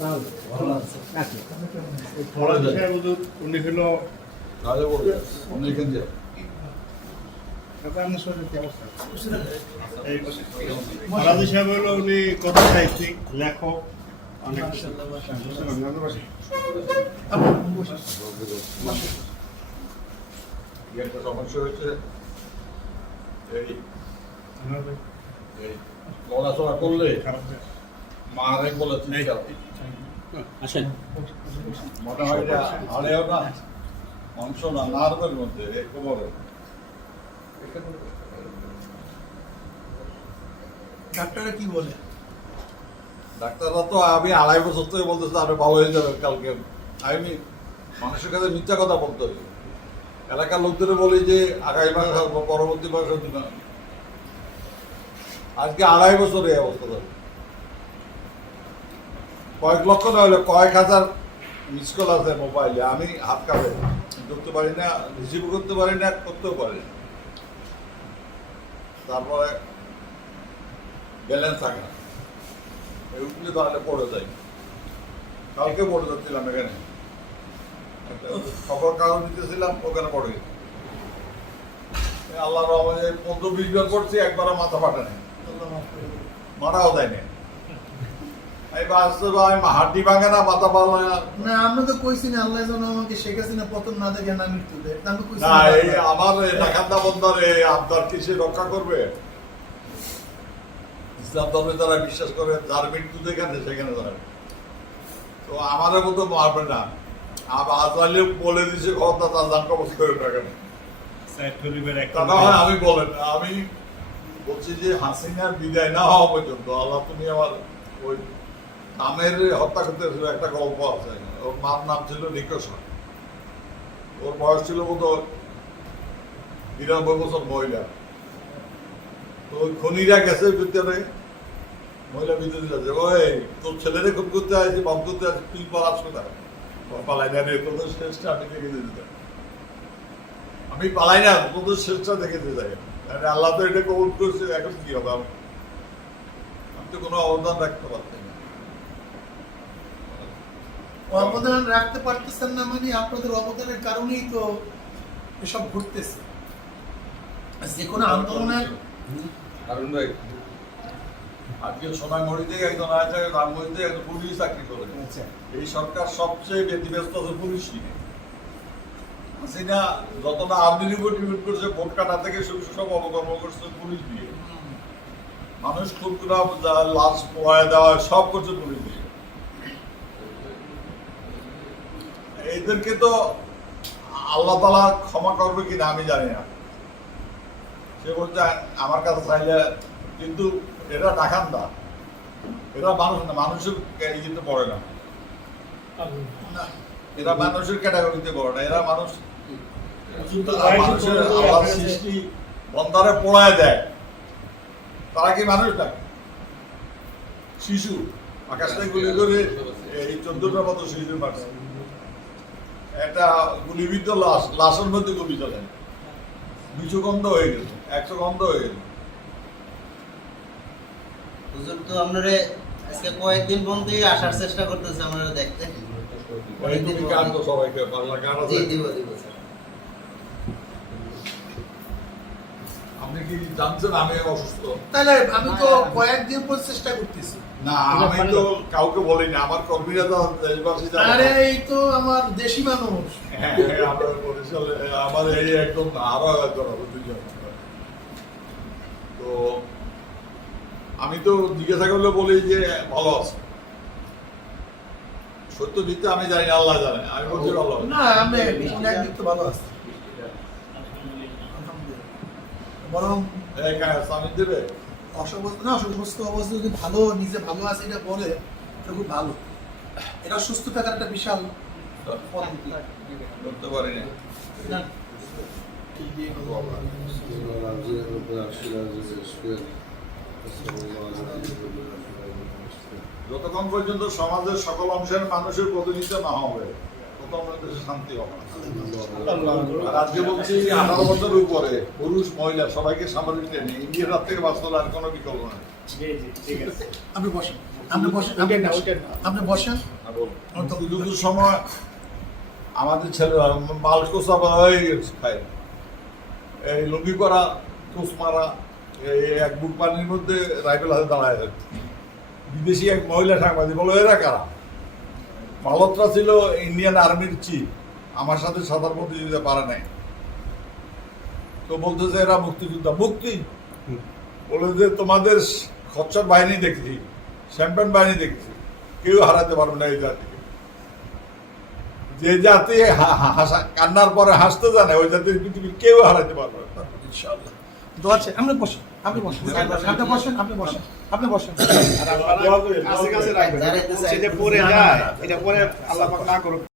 উনি হলো ফরাজি সাহেব হলো উনি কথা সাহিত্যিক লেখক অনেক সমস্যা হয়েছে পড়াশোনা করলে মারে বলেছি আসেন মোটামুটি হাড়েও না মাংস না নার্ভের মধ্যে কোমরে ডাক্তাররা কি বলে? ডাক্তাররা তো আমি 2.5 বছর থেকে বলতেছে আপনি ভালো হয়ে যাবেন কালকে। আমি মানুষের কাছে মিথ্যা কথা বলতে হবে। এলাকার লোকদের বলি যে আগামী মাস আসবো, পরবর্তী মাস দিন। আজকে 2.5 বছর এই অবস্থা ধরে কয়েক লক্ষ না হলে কয়েক হাজার মিস কল আছে মোবাইলে, আমি হাত কাটে ধরতে পারি না, রিসিভ করতে পারি না, করতেও পারি না। তারপরে ব্যালেন্স থাকে না, উঠলে তাহলে পড়ে যাই। কালকে পড়ে যাচ্ছিলাম এখানে, খবর কাগজ দিতেছিলাম, ওখানে পড়ে গেছি। আল্লাহ রহমতে 15-20 বার পড়ছি, একবারও মাথা ফাটে নাই, মারাও দেয় না। হাড্ডি ভাঙে না, মাথা ভালো না। আমরা তো কইছি না আল্লাহ যেন আমাকে শেখ হাসিনা পতন না দেখে না মৃত্যু দেয়। আমার ডাকান্দা বন্দার আবদার কি সে রক্ষা করবে? ইসলাম ধর্মে তারা বিশ্বাস করে যার মৃত্যু যেখানে সেখানে যাবে। তো আমার মতো মারবে না। আজরাইলে বলে দিছে কথা, তার জান কবজ করে রাখেন। আমি বলেন, আমি বলছি যে হাসিনার বিদায় না হওয়া পর্যন্ত আল্লাহ তুমি আমার ওই নামের হত্যা করতে একটা গল্প আছে। ওর মার নাম ছিল নিকোষা, ওর বয়স ছিল বোধ 92 বছর মহিলা। তো ওই খনিরা গেছে ভিতরে, মহিলা ভিতরে যাচ্ছে, ওই তোর ছেলেরে খুন করতে আসছে, বাম করতে আসছে, তুই পালাস কোথায়? পালাই না রে, তোদের শেষটা আমি দেখে দিতে চাই। আমি পালাই না, তোদের শেষটা দেখে দিতে চাই। আল্লাহ তো এটা কবুল করছে, এখন কি হবে? আমি তো কোনো অবদান রাখতে পারছি না। অবদান রাখতে পারতেছেন না মানে আপনাদের অবদানের কারণেই তো এসব ঘটতেছে। যে কোনো আন্দোলনের আজকে সোনামুড়ি থেকে একজন আছে, রামগঞ্জে একজন পুলিশ চাকরি করে। এই সরকার সবচেয়ে ব্যতিব্যস্ত আছে পুলিশ নিয়ে। হাসিনা যতটা আর্মির উপর ডিপেন্ড করছে, ভোট কাটা থেকে শুরু সব অবকর্ম করছে পুলিশ দিয়ে। মানুষ খুব লাশ পোড়ায় দেওয়া সব করছে পুলিশ দিয়ে। এদেরকে তো আল্লাহ তাআলা ক্ষমা করবে কিনা আমি জানি না। সে বলছে আমার কাছে চাইলে, কিন্তু এরা ডাকান্দা, এরা মানুষ না, মানুষের ক্যাটাগরিতে পড়ে না। এরা মানুষের ক্যাটাগরিতে পড়ে না, এরা মানুষ মানুষের আল্লাহর সৃষ্টি বন্দারে পোড়ায় দেয়। তারা কি মানুষ না? শিশু আকাশটায় গুলি করে এই 14টার মতো শিশু মারছে। একটা গুলিবিদ্ধ লাশ, লাশের মধ্যে গুলি চলে, 200 গন্ধ হয়ে গেল, 100 গন্ধ হয়ে গেল। হুজুর তো আপনারে আজকে কয়েকদিন বন্ধে আসার চেষ্টা করতেছে আপনারা দেখতে। তুমি গান তো সবাইকে পারলা, গান আছে। দিব স্যার। আপনি কি জানছেন আমি অসুস্থ? তাহলে আমি তো কয়েকদিন পর চেষ্টা করতেছি। না, আমি তো কাউকে বলিনি, আমার কর্মীরা তো দেশবাসী জানে। আরে এই তো আমার দেশি মানুষ। হ্যাঁ, আমার বরিশালে আমার এই একদম আরো একজন দুজন। তো আমি তো জিজ্ঞাসা করলে বলি যে ভালো আছে। সত্য দিতে আমি জানি না, আল্লাহ জানে। আমি বলছি ভালো আছে। না, আমি একদিক তো ভালো আছি। বরং স্বামী দেবে সুস্থ অবস্থা যদি ভালো, নিজে ভালো আছে এটা বলে, এটা খুব ভালো। এটা সুস্থ থাকার একটা বিশাল করতে পারি না। যতক্ষণ পর্যন্ত সমাজের সকল অংশের মানুষের প্রতিনিধিত্ব না হবে, ততক্ষণ দেশে শান্তি হবে না। আর আজকে বলছি 18 বছর উপরে পুরুষ মহিলা সবাইকে সামরিক ট্রেনিং, ইন্ডিয়ার হাত থেকে বাঁচতে আর কোনো বিকল্প নেই। আমি বসি। আপনি বসেন, আপনি বসেন। মুক্তিযুদ্ধের সময় আমাদের ছেলেরা মালকোসা হয়ে গেছে খায়, এই লুঙ্গি করা, তোষ মারা, এই এক বুক পানির মধ্যে রাইফেল হাতে দাঁড়ায় থাকতো। বিদেশি এক মহিলা সাংবাদিক বলো এরা কারা? মালহোত্রা ছিল ইন্ডিয়ান আর্মির চিফ, আমার সাথে সাঁতার প্রতিযোগিতা পারে নাই। তো বলতেছে এরা মুক্তিযোদ্ধা। মুক্তি বলে যে তোমাদের খচ্চর বাহিনী দেখছি, শ্যাম্পেন বাহিনী দেখছি, কেউ হারাতে পারবে না এই জাতিকে। যে জাতি কান্নার পরে হাসতে জানে ওই জাতির পৃথিবীর কেউ হারাতে পারবে না ইনশাআল্লাহ। দোয়া আছে, আপনি বসেন, আপনি বসেন, আপনি বসেন, আপনি বসেন, আপনি বসেন। আর আপনারা কাছে কাছে রাখবেন। দাঁড়াইতে চাই। সেটা পরে যায়, এটা পরে আল্লাহ পাক না করুক